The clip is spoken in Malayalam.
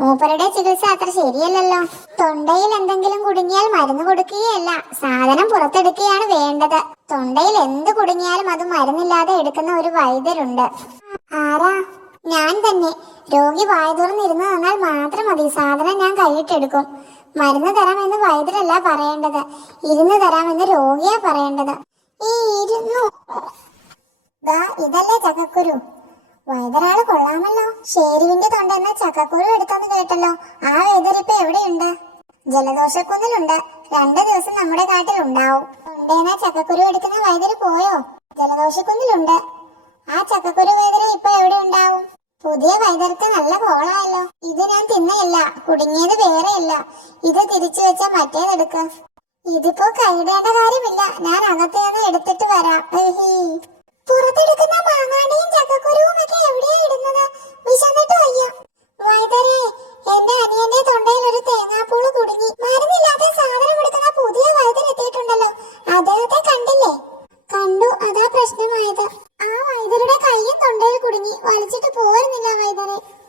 മൂപ്പരുടെ ചികിത്സ അത്ര ശരിയല്ലല്ലോ. തൊണ്ടയിൽ എന്തെങ്കിലും കുടുങ്ങിയാൽ മരുന്ന് കൊടുക്കുകയല്ല, സാധനം പുറത്തെടുക്കുകയാണ് വേണ്ടത്. തൊണ്ടയിൽ എന്ത് കുടുങ്ങിയാലും അത് മരുന്നില്ലാതെ എടുക്കുന്ന ഒരു വൈദ്യരുണ്ട്. ആരാ? ഞാൻ തന്നെ. രോഗി വായ തുറന്നിരുന്ന് തന്നാൽ മാത്രം മതി, സാധനം ഞാൻ കൈയിട്ടെടുക്കും. മരുന്ന് തരാമെന്ന് വൈദ്യരല്ല പറയേണ്ടത്, ഇരുന്ന് തരാമെന്ന് രോഗിയാ പറയേണ്ടത്. ഈ ഇരുന്നു. ഇതല്ലേ ചക്കക്കുരു? വൈദ്യരാള് കൊള്ളാമല്ലോ. ഷേരുവിന്റെ തൊണ്ടെന്ന ചക്കക്കുരു എടുത്തെന്ന് കേട്ടല്ലോ. ആ വൈദ്യരിപ്പൊ എവിടെയുണ്ട്? ജലദോഷക്കുന്നിലുണ്ട്. 2 ദിവസം നമ്മുടെ കാട്ടിൽ ഉണ്ടാവും. തൊണ്ടേന്ന ചക്കക്കുരു എടുക്കുന്ന വൈദ്യര് പോയോ? ജലദോഷക്കുന്നിലുണ്ട്. ആ ചക്കക്കുരു വൈദ്യര് ഇപ്പൊ എവിടെ ഉണ്ടാവും? പുതിയ വൈദ്യർക്ക് നല്ല കോളായല്ലോ. ഇത് ഞാൻ തിന്നയില്ല, കുടുങ്ങിയത് വേറെയല്ല. ഇത് തിരിച്ചു വെച്ച മറ്റേതെടുക്ക. ഇതിപ്പോ കൈയിടേണ്ട കാര്യമില്ല, ഞാൻ അകത്തേന്ന് എടുത്തിട്ട് വരാം. പുറത്തെടുക്കുന്ന മാങ്ങാണ്ടിയും ചക്കക്കുരുവും ഒക്കെ എവിടെയാ ഇടുന്നത്? വിശന്നിട്ട് വയ്യ. വൈദ്യരെ, എന്റെ അനിയന്റെ തൊണ്ടയിൽ ഒരു തേങ്ങാപ്പൂള് കുടുങ്ങി. മരുന്നില്ലാത്ത സാധനം എടുക്കുന്ന പുതിയ വൈദ്യർ എത്തിയിട്ടുണ്ടല്ലോ, അദ്ദേഹത്തെ കണ്ടില്ലേ? കണ്ടു, അതാ പ്രശ്നമായത്. ആ വൈദ്യരുടെ കൈയും തൊണ്ടയിൽ കുടുങ്ങി, വലിച്ചിട്ട് പോരുന്നില്ല വൈദ്യരെ.